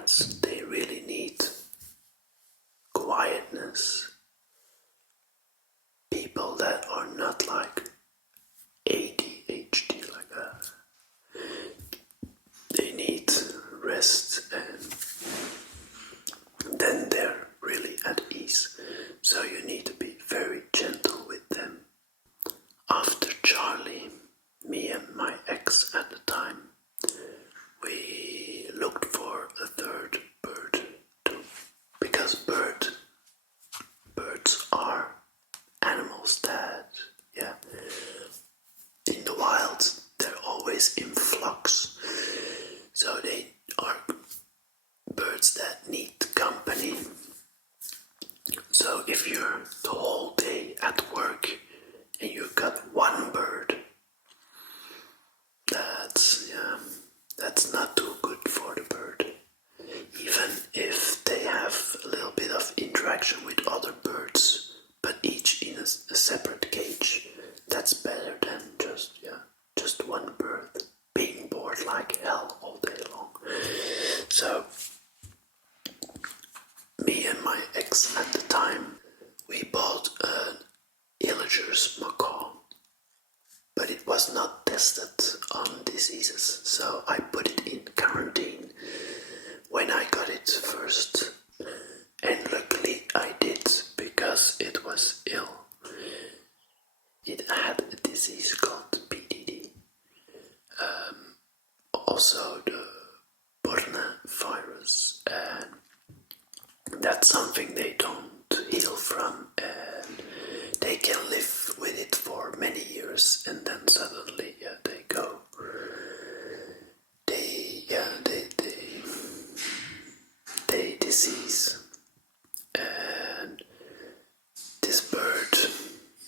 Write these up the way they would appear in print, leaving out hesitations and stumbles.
parrots, they really need quietness. People that are not like ADHD like that, they need rest and then they're really at ease. So you need to be very gentle with them. After Charlie, me and my ex at the time, we looked for a third bird too, because birds are animals that, yeah, in the wild they're always in flux, so they are birds that need company. So if you're the whole day at work and you've got one bird, that's not too good for the bird. Even if they have a little bit of interaction with other birds, but each in a separate cage, that's better than just one bird being bored like hell all day long. So me and my ex at the time, we bought an Illiger's macaw, but it was not tested on diseases, so I put it in quarantine when I got it first. And luckily I did, because it was ill. It had a disease called PDD. Also the Borne virus, and that's something they don't heal from, and they can live with it for many years, and then suddenly, they go. They disease. And this bird,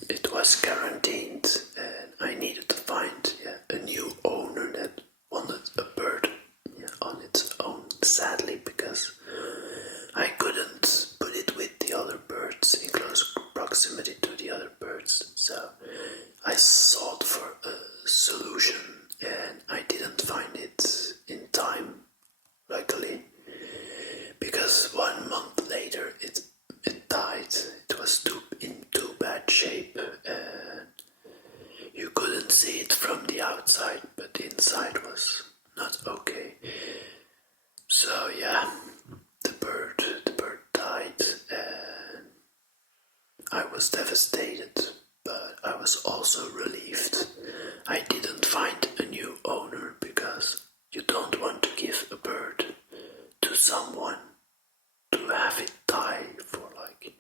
it was quarantined, and I needed to find a new owner that wanted a bird on its own, sadly, because I couldn't put it with the other birds in close proximity to the other birds. So I sought for a solution, and I didn't find it in time, luckily, because 1 month later it died. It was in too bad shape, and you couldn't see it from the outside, but the inside was not okay. So the bird died, and I was devastated, but I was also relieved. I didn't find a new owner, because you don't want to give a bird to someone to have it die for like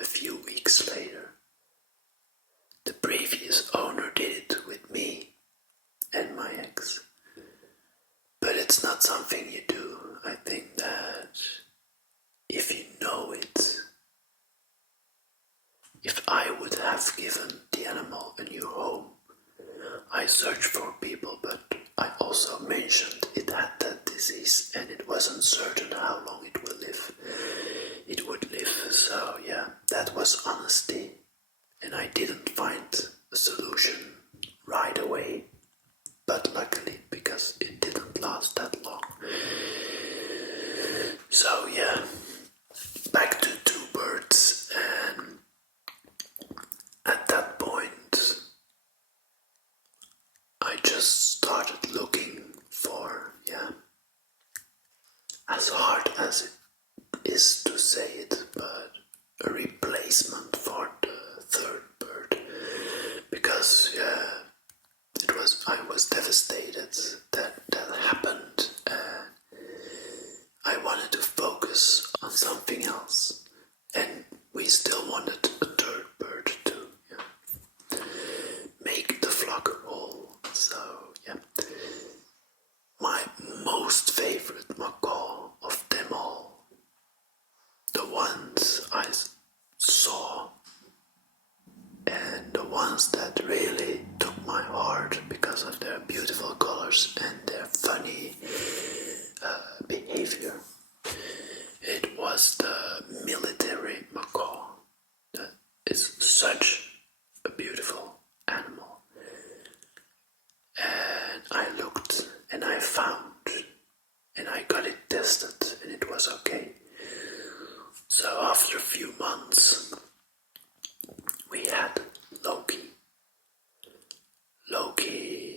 a few weeks later. The previous owner did it with me and my ex. But it's not something you do. I think that if you know it, if I would have given the animal a new home, I searched for people, but I also mentioned it had that disease and it wasn't certain how long it would live. So that was honesty, and I didn't find a solution right away, but luckily, because it didn't last that long. So back to two birds, and at that point I just started looking for, as hard as it is to say it, but a replacement for the third bird, because I was devastated that happened, and I wanted to focus on something else, and we still wanted a third bird to make the flock whole. So my most favorite macaw of them all, the ones I saw, and the ones that really took my heart because of their beautiful colors and their funny behavior. It was the military macaw. That is such a beautiful animal. And I looked and I found, and I got it tested, and was okay. So after a few months, we had Loki. Loki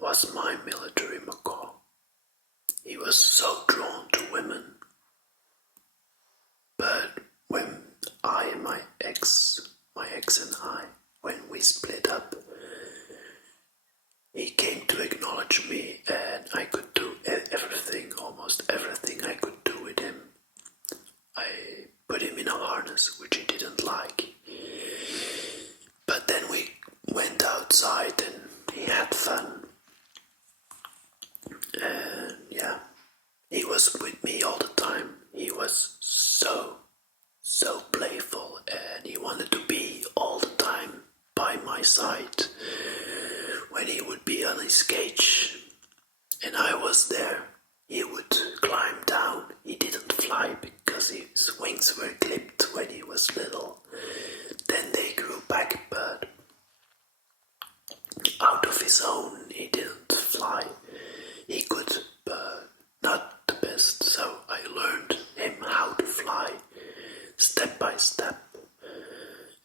was my military macaw. He was so drawn to women. But when I and my ex and I, when we split up, he came to acknowledge me and I could do everything, almost everything I could do with him. I put him in a harness, which he didn't like. But then we went outside and he had fun. And yeah, he was with me all the time. He was so playful and he wanted to be all the time by my side. When he would be on his cage and I was there, he would climb down. He didn't fly because his wings were clipped when he was little. Then they grew back, but out of his own he didn't fly. He could, but not the best, so I learned him how to fly step by step.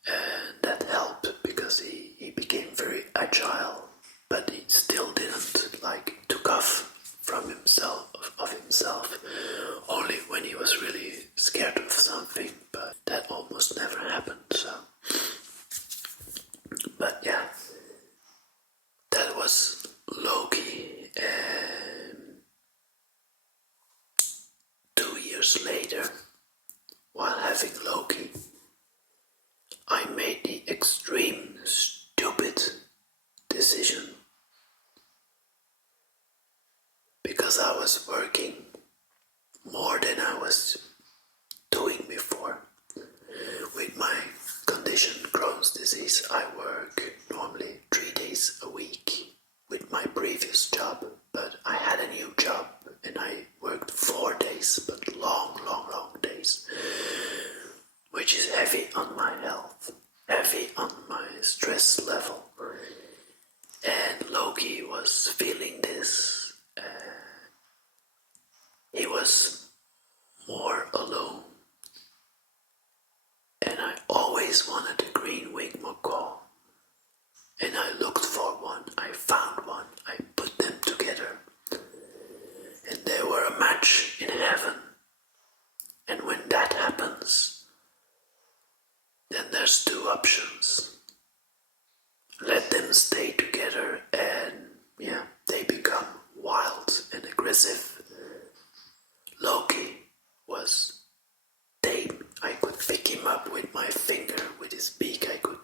And that helped because he became very agile, but he still didn't took off from himself, only when he was really scared of something, but that almost never happened, so. But yeah, that was Loki, and 2 years later, while having Loki, I made the extreme stupid decision. Because I was working more than I was doing before. With my condition, Crohn's disease, I work normally 3 days a week with my previous job, but I had a new job and I worked 4 days, but long days, which is heavy on my health, heavy on my stress level. And Loki was feeling this. He was more alone. And I always wanted a green-winged macaw. And I looked for one, I found one, I put them together. And they were a match in heaven. And when that happens, then there's 2 options. Let them stay together and, yeah, they become wild and aggressive. Loki was tame. I could pick him up with my finger, with his beak. I could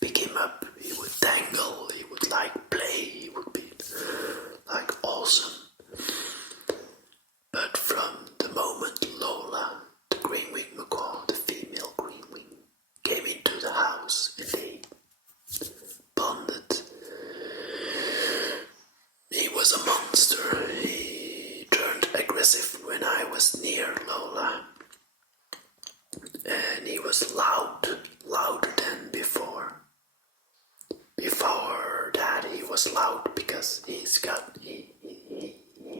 pick him up. He would dangle. He would play. He would be awesome. But from the moment Lola, the green-winged macaw, the female green-wing, came into the house and they bonded, he was a monster. He turned aggressive when I was near Lola. And he was louder than before. Before that he was loud because he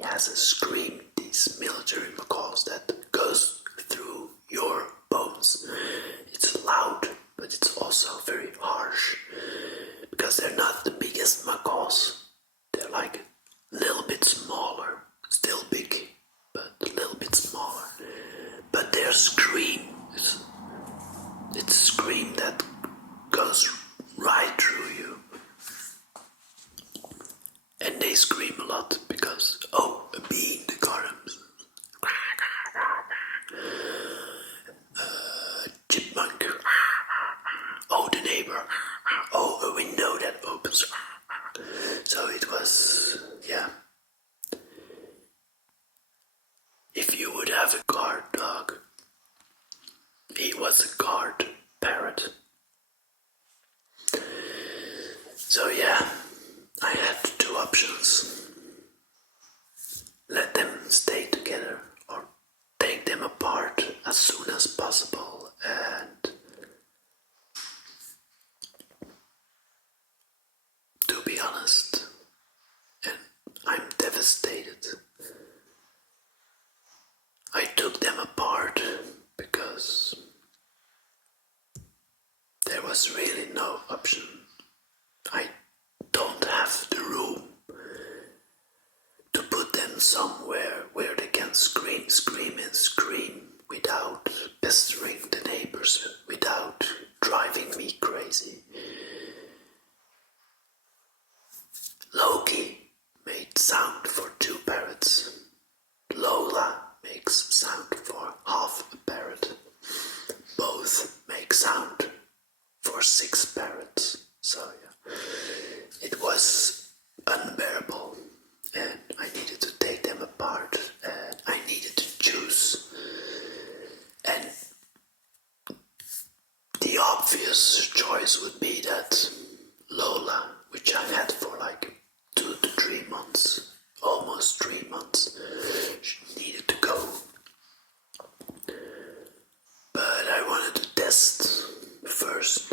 has a scream, these military macaws that goes through your bones. It's loud, but it's also very harsh because they're not the biggest macaws. They're a little bit smaller, still big, but a little bit smaller. But their scream, it's a scream that goes right through you. And they scream a lot because, a bee in the garden. Chipmunk. The neighbor. A window that opens. So it was, yeah. If you would have a guard dog, he was a guard parrot. So yeah, I had 2 options. first choice would be that Lola, which I had for like 2 to 3 months, almost 3 months, she needed to go. But I wanted to test first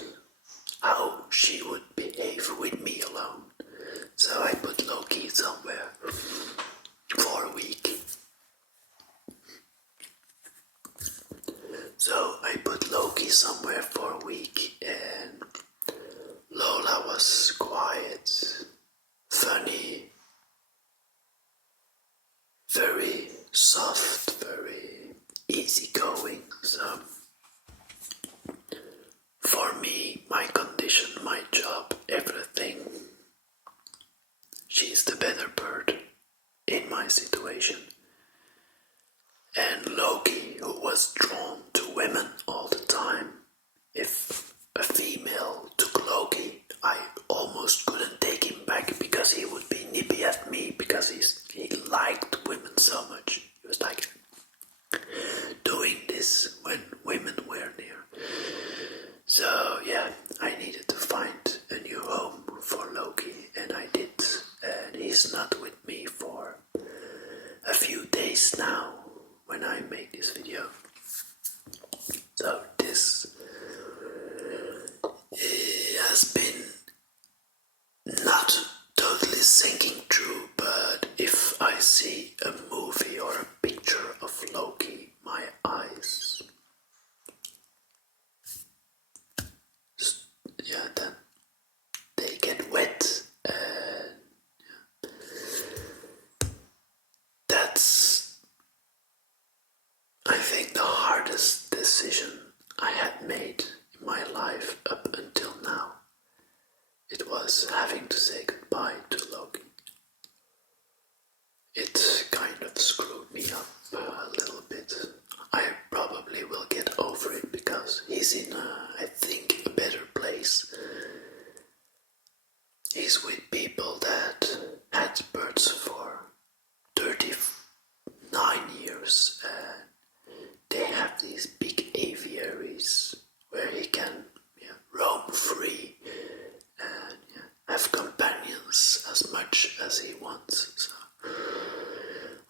how she would behave with me alone. So I put Loki somewhere for a week. So I put Loki somewhere for a week, and Lola was quiet, funny, very soft, very easygoing. So for me, my condition, my job, everything, she's the better bird in my situation. And Loki, who was drawn to women all the time, if a female took Loki, I almost couldn't take him back because he would be nippy at me because he liked women so much. He was like doing this when women were near. So yeah, I needed to find a new home for Loki, and I did. And he's not with me for a few days now when I make this video. So this has been not totally sinking through, but if I see a movie or a picture of Loki, my eyes, yeah, then they get wet, and that's, I think, the hardest decision I had made in my life up until now. It was having to say goodbye to Loki. It kind of screwed me up a little bit. I probably will get over it because he's in, I think, a better place. He's with people that had birds for 39 years, and they have these big aviaries where he can roam free and have companions as much as he wants. So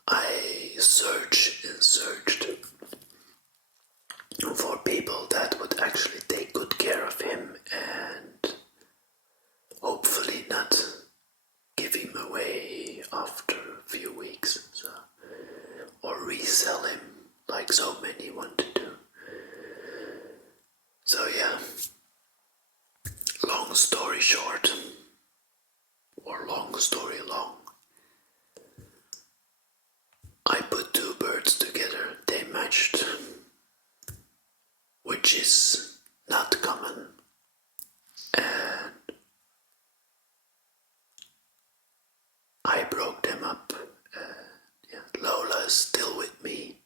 I searched and searched for people that would actually take good care of him and hopefully not give him away after a few weeks, so, or resell him like so many want to do. So yeah, long story short, or long story long, I put two birds together, they matched, which is not common, and I broke them up. Lola is still with me.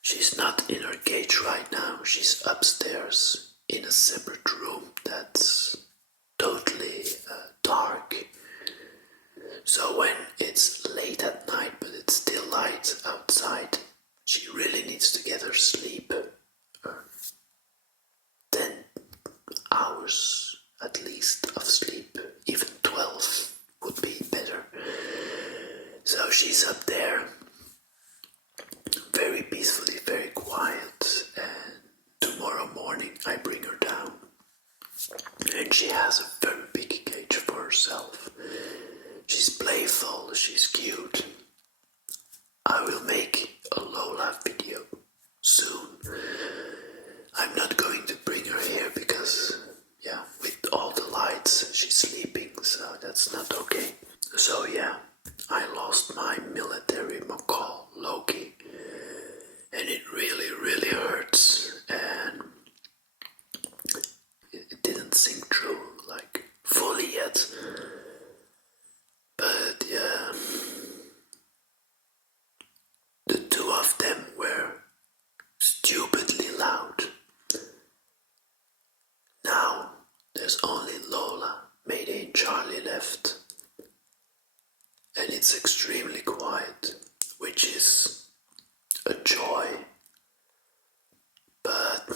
She's not in her cage right now, she's upstairs in a separate room that's totally dark. So when it's late at night but it's still light outside, she really needs to get her sleep. 10 hours at least of sleep, even 12 would be better. So she's up there, very peacefully, very quiet, and tomorrow morning I bring her down. And she has a very big cage for herself. She's playful, she's cute. I will make a Lola video soon. I'm not going to bring her here because, with all the lights, she's sleeping, so that's not okay. So I lost my military macaw, Loki, and it really, really hurts, and it didn't sink through, like, fully yet. But the two of them were stupidly loud. Now there's only Lola, Mayday and Charlie left, and it's extremely quiet, which is a joy. But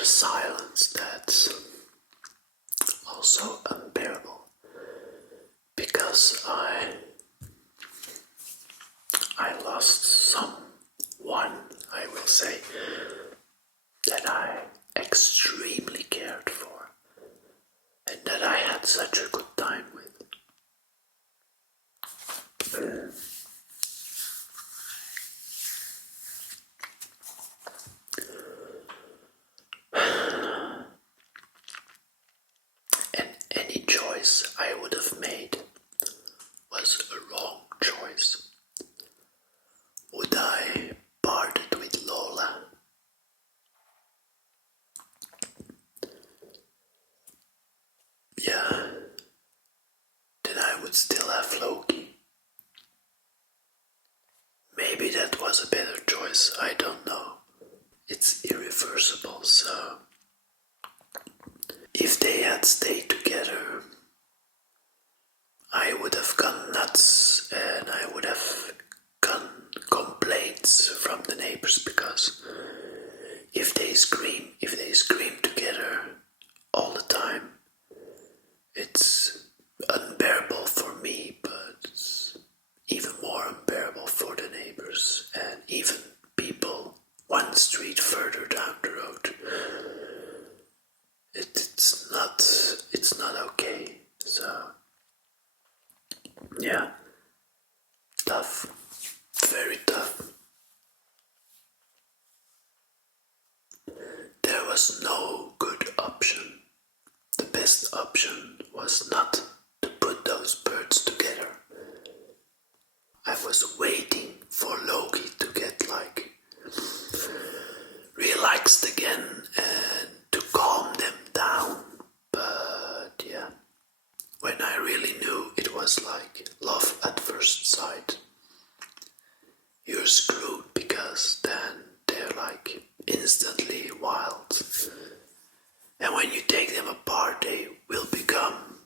there's a silence that's also unbearable because I lost someone, I will say, that I extremely cared for and that I had such a good time with. And any choice I would have made was a wrong choice. Would I parted with Lola? Yeah, then I would still have Loki. Maybe that was a better choice, I don't know. It's irreversible, so if they had stayed together, I would have gone nuts and I would have gotten complaints from the neighbors because if they scream together all the time, it's unbearable for me, but it's even more unbearable for the neighbors and even people one street further down the road. It's not okay. So yeah, tough, very tough. There was no good option. The best option was not to put those birds together. I was waiting for Loki to get relaxed again and to calm them down. But yeah, when I really knew it was like love at first sight, you're screwed because then they're instantly wild. And when you take them apart, they will become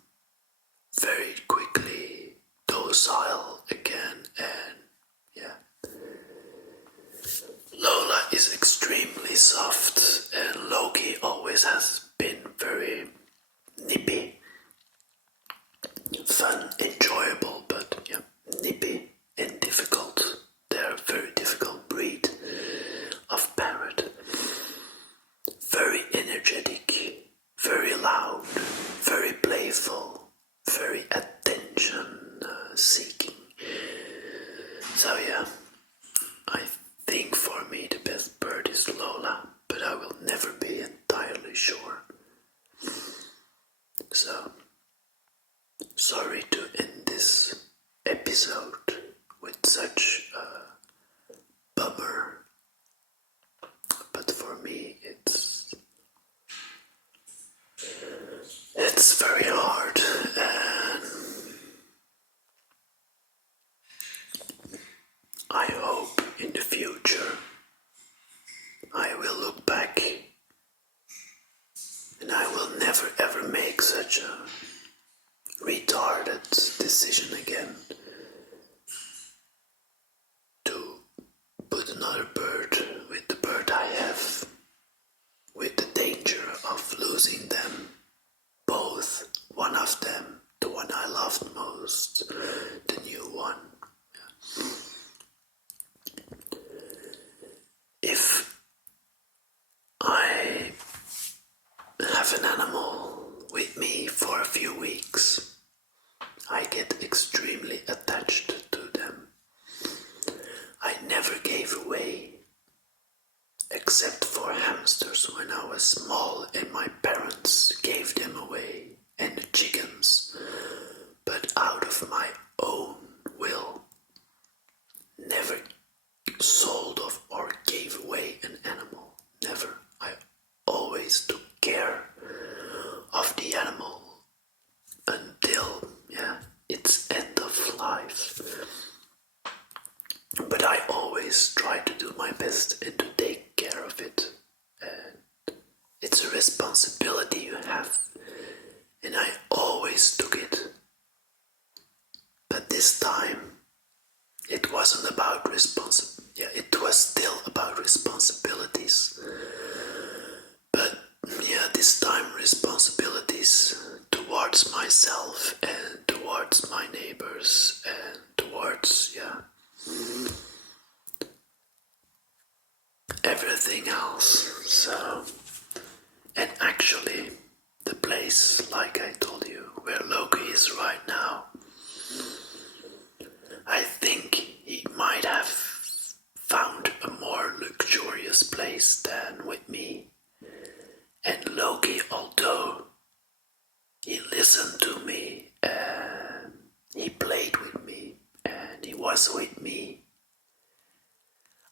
very quickly docile again. And yeah, Lola is extremely soft, and Loki always has been very nippy, fun, enjoyable, but yeah, nippy and difficult. They're a very difficult breed of parrot. Very energetic, very loud, very playful, very attention seeking. So yeah, I think for me the best bird is Lola, but I will never be entirely sure. So, sorry to end this episode with such a bummer, but for me it's very hard, and I hope in the future I will look back and I will never ever make such a retarded decision again to put another bird with the bird I have, with the danger of losing them both, one of them, the one I loved most, the new one. If I have an animal with me for a few weeks, I get extremely attached to them. I never gave away, except for hamsters when I was small and my parents gave them away, and the chickens, but out of my own will, never sold off or gave away an animal. Never. I always took care of the animal until its end of life. But I always try to do my best and to take care of it. And it's a responsibility you have, and I always took it. But this time it wasn't about it was still about responsibilities. But everything else. So, and actually, the place, like I told you, where Loki is right now, I think he might have found a more luxurious place than with me. And Loki, although he listened to me and he played with me and he was with me,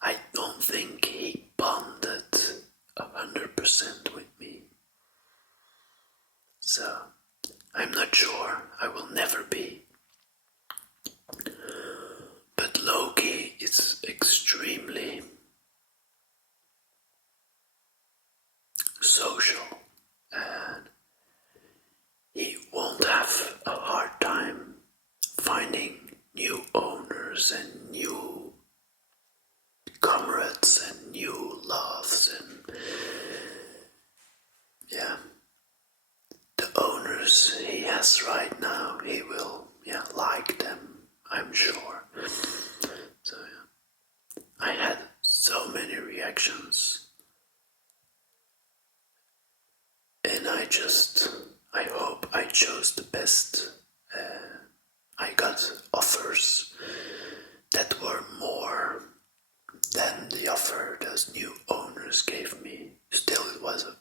I don't think he bonded 100% with me. So, I'm not sure, I will never be. But Loki is extremely social and he won't have a hard time finding new owners and new comrades and new loves and yeah, the owners he has right now, he will like them, I'm sure. So I had so many reactions and I hope I chose the best. I got offers that were more than the offer those new owners gave me. Still, it was a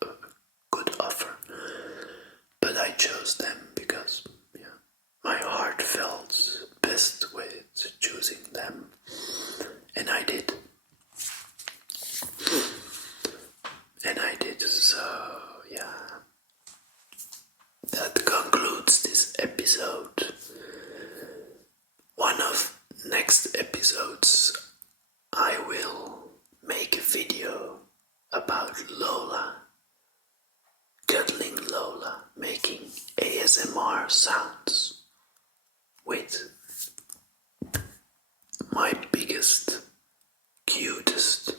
good offer, but I chose them because my heart felt best with choosing them, and I did. So that concludes this episode. One of next episodes I will make a video about Lola, cuddling Lola, making ASMR sounds with my biggest, cutest,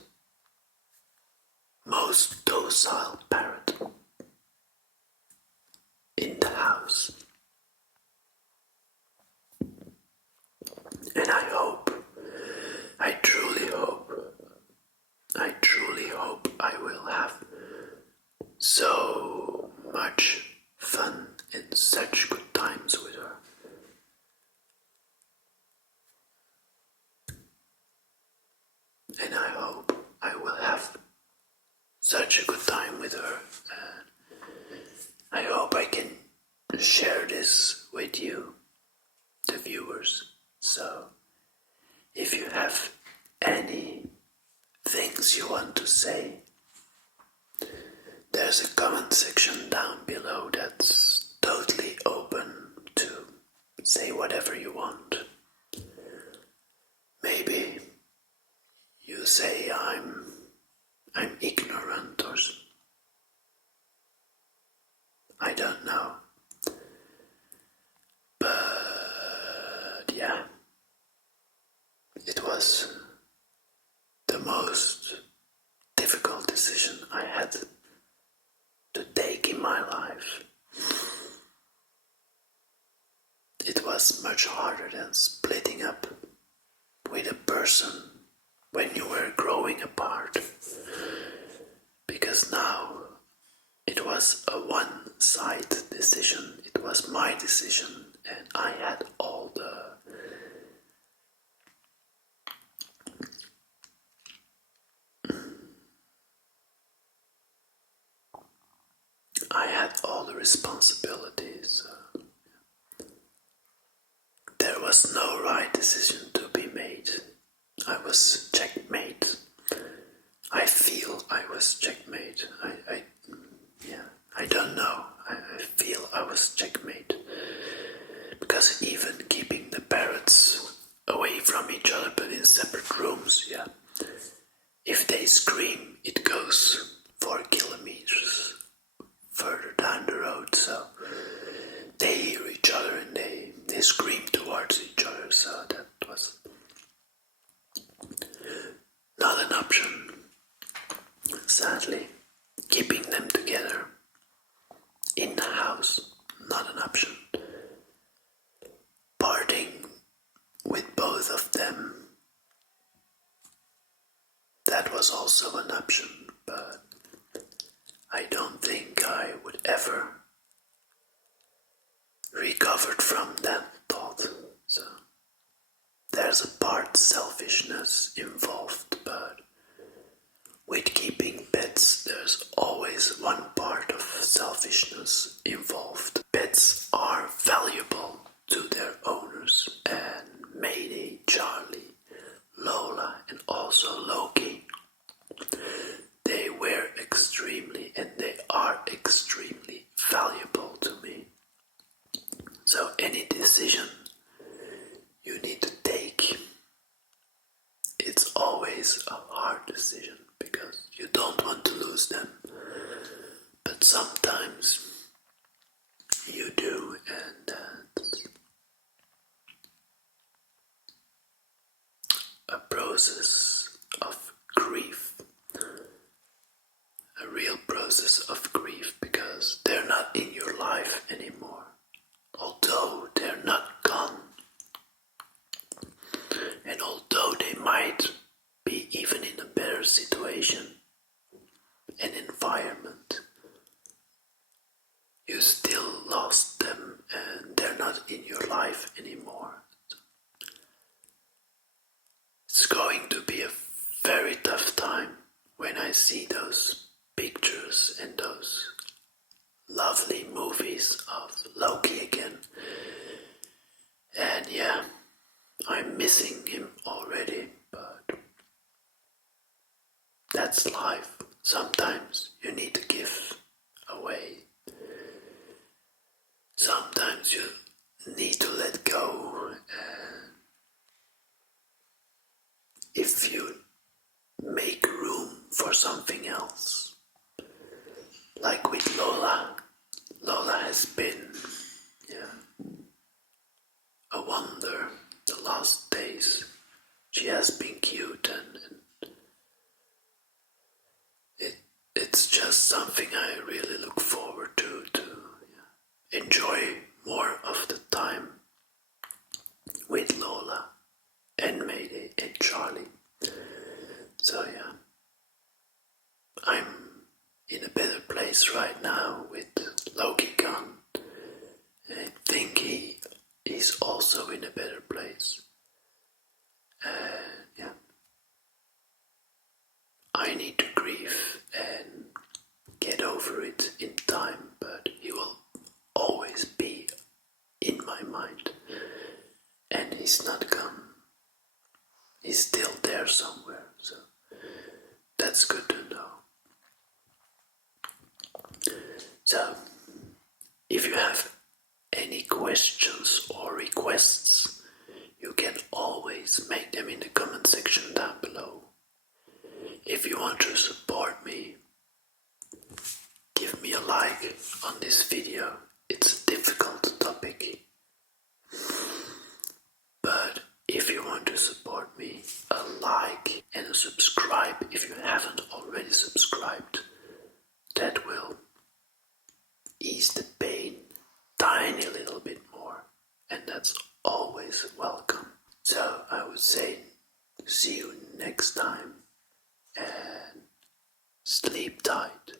most docile parrot in the house. And I truly hope I will have so much fun and such good times with her. And I hope I will have such a good time with her. And I hope I can share this with you, the viewers. So, if you have any things you want to say, there's a comment section down below that's totally open to say whatever you want. Maybe you say I'm ignorant or I don't know. But yeah, it was the most difficult decision I had to take in my life. It was much harder than splitting up with a person when you were growing apart, because now it was a one-side decision. It was my decision, and I had all the responsibilities. There was no right decision to be made. I was checkmate. I feel I was checkmate. I don't know. I feel I was checkmate. Because even keeping the parrots away from each other but in separate rooms, if they scream, it goes 4 kilometers further down the road, so they hear each other and they scream towards each other, so that was not an option. Sadly, keeping them together in the house, not an option. Parting with both of them, that was also an option, but I don't think I would ever recovered from that thought. So there's a part selfishness involved, but with keeping pets, there's always one part of selfishness involved. Pets are valuable to their owners, and Mayday, Charlie, Lola, and also Loki, they were extremely and they are extremely valuable to me. So any decision you need to take, it's always a hard decision because you don't want to lose them. But sometimes you do, and that's a process of grief. A real process of grief because they're not in your life anymore. Although they're not gone, and although they might be even in a better situation and environment, you still lost them and they're not in your life anymore. It's going to be a very tough time when I see those pictures and those lovely movies of Loki again. And yeah, I'm missing him already, but that's life. Sometimes you need to give away. Sometimes you need to let go. And if you make room for something else, like with Lola, Lola has been, a wonder the last days. She has been cute, and it's just something I really look forward to enjoy more of the time with Lola and Mayday and Charlie. So yeah, I'm in a better place right now with Loki gone. And I think he's also in a better place. And yeah, I need to grieve and get over it in time, but he will always be in my mind. And he's not gone. He's still there somewhere, so that's good to know. So, if you have any questions or requests, you can always make them in the comment section down below. If you want to support me, give me a like on this video. It's a difficult topic, but if you want to support me, a like and a subscribe if you haven't already subscribed. That will ease the pain tiny little bit more, and that's always welcome. So I would say see you next time and sleep tight.